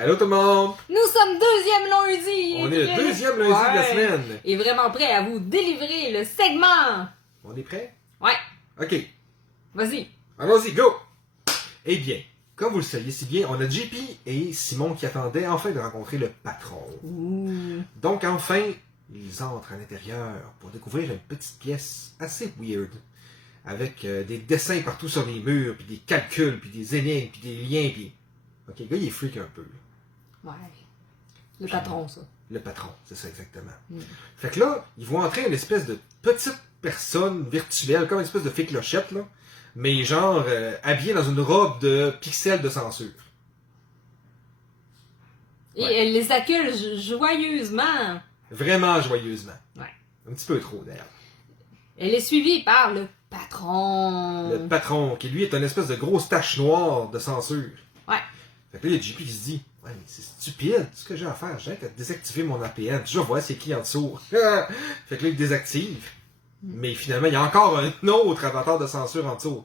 Allô tout le monde! Nous sommes deuxième lundi! On est le deuxième lundi de la semaine! Et vraiment prêt à vous délivrer le segment! On est prêt? Ouais, Ok, vas-y! allons-y, go! Eh bien, comme vous le saviez si bien, on a JP et Simon qui attendaient enfin de rencontrer le patron. Ouh. Donc enfin, ils entrent à l'intérieur pour découvrir une petite pièce assez weird. Avec des dessins partout sur les murs, puis des calculs, puis des énigmes, puis des liens, puis... Ok, le gars, il est freak un peu. Ouais. Le patron, ça. Le patron, c'est ça exactement. Mm. Fait que là, ils vont entrer une espèce de petite personne virtuelle, comme une espèce de fée clochette, là, mais genre habillée dans une robe de pixels de censure. Et Ouais. elle les accule joyeusement. Vraiment joyeusement. Ouais. Un petit peu trop, d'ailleurs. Elle est suivie par le patron. Le patron, qui lui est une espèce de grosse tache noire de censure. Ouais. Fait que là, il y a JP qui se dit, ouais, mais c'est stupide, ce que j'ai à faire, j'ai qu'à désactiver mon APN, toujours voir c'est qui en dessous. Fait que là, il désactive. Mais finalement, il y a encore un autre avatar de censure en dessous.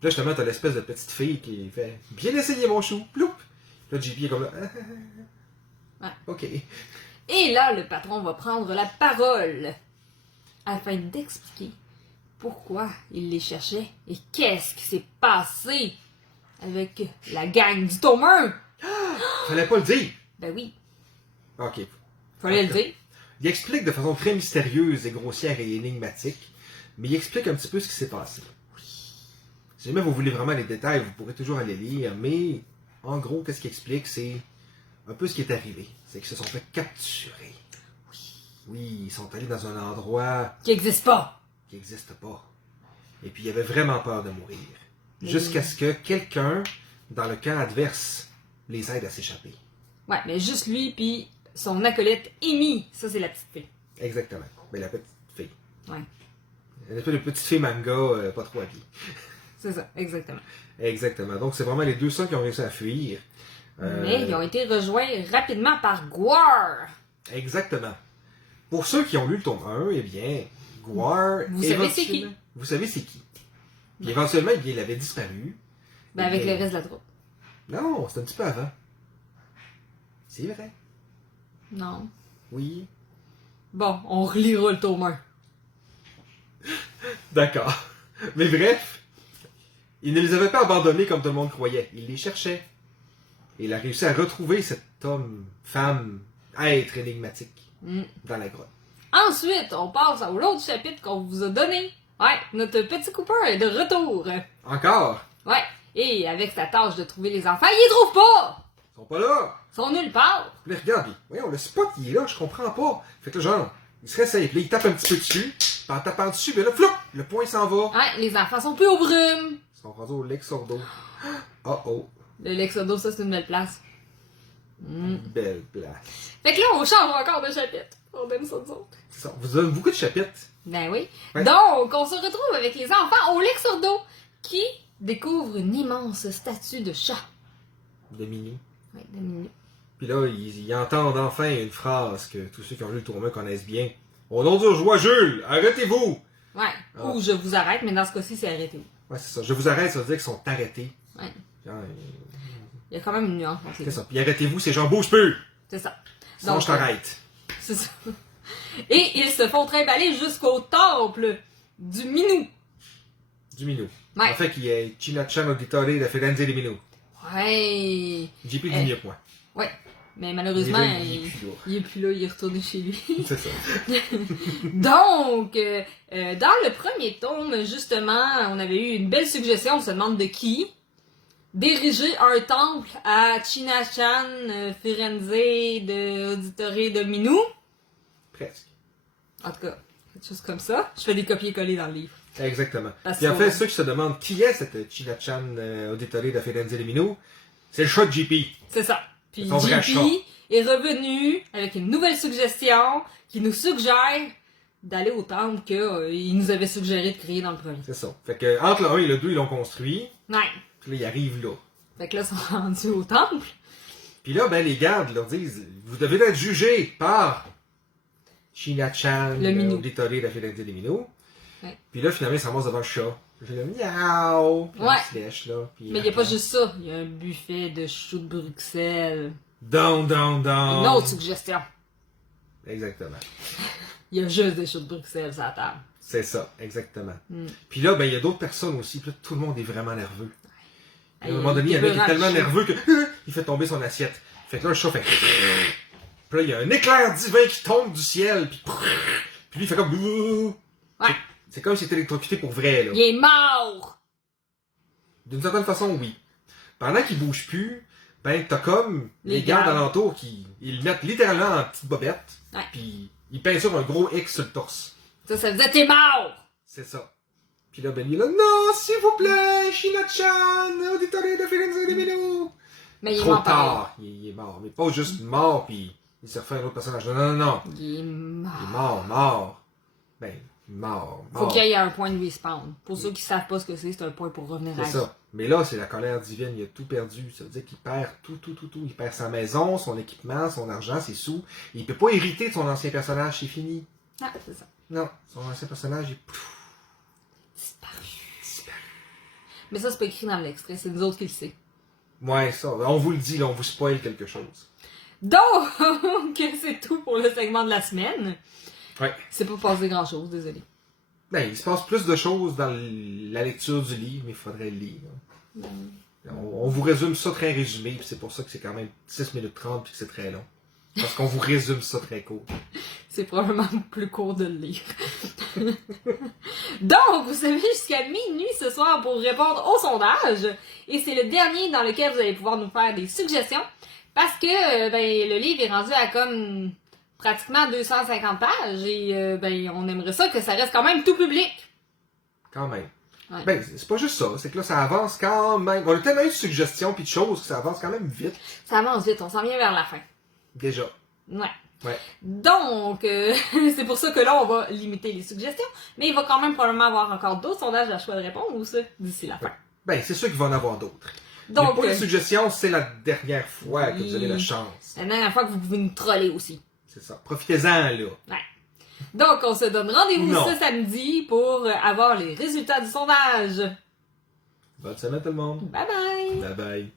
Puis là, justement, t'as l'espèce de petite fille qui fait, bien essayé mon chou, ploup. Là, JP est comme là, Ouais. ok. Et là, le patron va prendre la parole afin d'expliquer pourquoi il les cherchait et qu'est-ce qui s'est passé avec la gang du tome 1. Fallait pas le dire. Ben oui, Ok. fallait le dire. Il explique de façon très mystérieuse et grossière et énigmatique, mais il explique un petit peu ce qui s'est passé. Si jamais vous voulez vraiment les détails, vous pourrez toujours aller lire, mais en gros, qu'est-ce qu'il explique, c'est un peu ce qui est arrivé. C'est qu'ils se sont fait capturer. Oui, ils sont allés dans un endroit Qui n'existe pas. qui n'existe pas. Et puis, il avait vraiment peur de mourir. Mais- Jusqu'à ce que quelqu'un, dans le camp adverse, les aide à s'échapper. Ouais, mais juste lui puis son acolyte Amy. Ça, c'est la petite fille. Exactement. Mais la petite fille. Ouais, Une espèce de petite fille manga, pas trop habillée. c'est ça, exactement. Exactement. Donc, c'est vraiment les deux seuls qui ont réussi à fuir. Mais ils ont été rejoints rapidement par Gwar. Exactement. Pour ceux qui ont lu le tome 1, eh bien, Gwar... Vous savez c'est qui? éventuellement- Vous savez c'est qui. Puis éventuellement, eh bien, il avait disparu. Ben, Eh avec bien- le reste de la troupe. Non, c'est un petit peu avant. C'est vrai. Non. Oui. Bon, on relira le tome 1. D'accord. Mais bref, il ne les avait pas abandonnés comme tout le monde croyait. Il les cherchait. Et il a réussi à retrouver cet homme, femme, être énigmatique Mm. dans la grotte. Ensuite, on passe à l'autre chapitre qu'on vous a donné. Ouais, notre petit Cooper est de retour. Encore! Ouais, et avec sa tâche de trouver les enfants, il les trouve pas! Ils sont pas là! Ils sont nulle part. Puis là, regarde, voyons, le spot, il est là, je comprends pas. Fait que là, genre, il se réessaye, puis là, il tape un petit peu dessus, puis en tapant dessus, ben là, flou, le point s'en va. Ouais, les enfants sont plus aux brumes. Ils sont rendus au Lexordo. Oh oh, Le Lexodo, ça, c'est une belle place. Mm. belle place. Fait que là, on change encore de chapitre. On aime ça, nous autres. Ça, on vous donne beaucoup de chapitres. Ben oui. Ouais. Donc, on se retrouve avec les enfants au Lexordo qui découvrent une immense statue de chat. De Mini. Ouais, de Minou. Puis là, ils entendent enfin une phrase que tous ceux qui ont lu le tournoi connaissent bien. Au nom de joie, Jules, arrêtez-vous! Ouais. Ah. Ou je vous arrête, mais dans ce cas-ci, c'est arrêté. Ouais, c'est ça. Je vous arrête, ça veut dire qu'ils sont arrêtés. Ouais. Genre, Il y a quand même une nuance entre les c'est deux. ça. Puis arrêtez-vous, c'est genre bouge plus! C'est ça. Sinon, Donc, je t'arrête. C'est ça. Et ils se font trimballer jusqu'au temple du Minou. Du Minou. Ouais. En fait, il y a Chinachan Auditore de Firenze de Minou. Ouais. JP dit Eh. mieux que moi. Ouais. Mais malheureusement, Déjà, il est plus là. il est plus là, il est retourné chez lui. C'est ça. Donc, dans le premier tome, justement, on avait eu une belle suggestion, on se demande de qui. D'ériger un temple à Chinachan, Firenze, de Auditore de Minou. Presque. En tout cas, quelque chose comme ça. Je fais des copier-coller dans le livre. Exactement. Parce Puis en que- fait, ceux qui se demandent qui est cette Chinachan Auditore de Firenze de Minou, c'est le chat de JP. C'est ça. Puis Son vrai JP chat. est revenu avec une nouvelle suggestion qui nous suggère d'aller au temple qu'il nous avait suggéré de créer dans le premier. C'est ça. Fait que entre le 1 et le 2, ils l'ont construit. Ouais. Puis là, ils arrivent là. Fait que là, ils sont rendus au temple. Puis là, ben, les gardes leur disent, vous devez être jugés par Chinachan Le Minou. Auditore de Firenze de Minou. Ouais. Puis là, finalement, ils s'en devant le chat. J'ai le miaou. Puis Ouais. il se lèche, là. Puis Mais il n'y a pas juste ça. Il y a un buffet de choux de Bruxelles. Down, down, down. Une autre suggestion. Exactement. Il y a juste des choux de Bruxelles à la table. C'est ça, exactement. Mm. Puis là, ben, il y a d'autres personnes aussi. Puis là, tout le monde est vraiment nerveux. À un Hey, moment donné, il y en a qui est tellement chaud. nerveux que il fait tomber son assiette. Fait que là, le chat fait. Puis là, il y a un éclair divin qui tombe du ciel. Puis lui, il fait comme. Ouais. C'est comme s'il était électrocuté pour vrai, là. Il est mort! D'une certaine façon, oui. Pendant qu'il bouge plus, ben, t'as comme les gardes alentours qui ils le mettent littéralement en petite bobette. Ouais. Puis ils peinturent un gros X sur le torse. Ça veut dire t'es mort! C'est ça. Puis là, ben, il est là, non, s'il vous plaît, Shina-chan, auditore de Firenze de Mino. Mais il est Trop mort pareil. tard, il est mort. Mais pas juste mort, puis il s'est refait un autre personnage. Non, non, non. Il est mort. Il est mort. Ben, mort. Faut qu'il y ait un point de respawn. Pour ceux qui savent pas ce que c'est un point pour revenir à C'est vie. ça. Mais là, c'est la colère divine, il a tout perdu. Ça veut dire qu'il perd tout. Il perd sa maison, son équipement, son argent, ses sous. Il peut pas hériter de son ancien personnage, c'est fini. Ah, c'est ça. Non, son ancien personnage est Disparu. Mais ça, c'est pas écrit dans l'extrait, c'est nous autres qui le sait. Ouais, ça. On vous le dit, là, on vous spoil quelque chose. Donc, c'est tout pour le segment de la semaine. Ouais. C'est pas passé grand chose, désolé. Ben, il se passe plus de choses dans la lecture du livre, mais il faudrait le lire. On vous résume ça très résumé, puis c'est pour ça que c'est quand même 6 minutes 30 puis que c'est très long. Parce qu'on vous résume ça très court. C'est probablement plus court de le lire. Donc, vous avez jusqu'à minuit ce soir pour répondre au sondage. Et c'est le dernier dans lequel vous allez pouvoir nous faire des suggestions. Parce que ben, le livre est rendu à comme pratiquement 250 pages. Et ben, on aimerait ça que ça reste quand même tout public. Quand même. Ouais. Ben, c'est pas juste ça, c'est que là, ça avance quand même. On a tellement eu de suggestions puis de choses que ça avance quand même vite. Ça avance vite, on s'en vient vers la fin. Déjà. Ouais. Ouais. Donc, c'est pour ça que là, on va limiter les suggestions. Mais il va quand même probablement avoir encore d'autres sondages à choix de répondre ou ça d'ici la fin. Ben, c'est sûr qu'il va en avoir d'autres. Donc, Mais pour les suggestions, c'est la dernière fois que vous avez la chance. La dernière fois que vous pouvez nous troller aussi. C'est ça. Profitez-en, là. Ouais. Donc, on se donne rendez-vous Non. ce samedi pour avoir les résultats du sondage. Bonne semaine, tout le monde. Bye bye! Bye bye.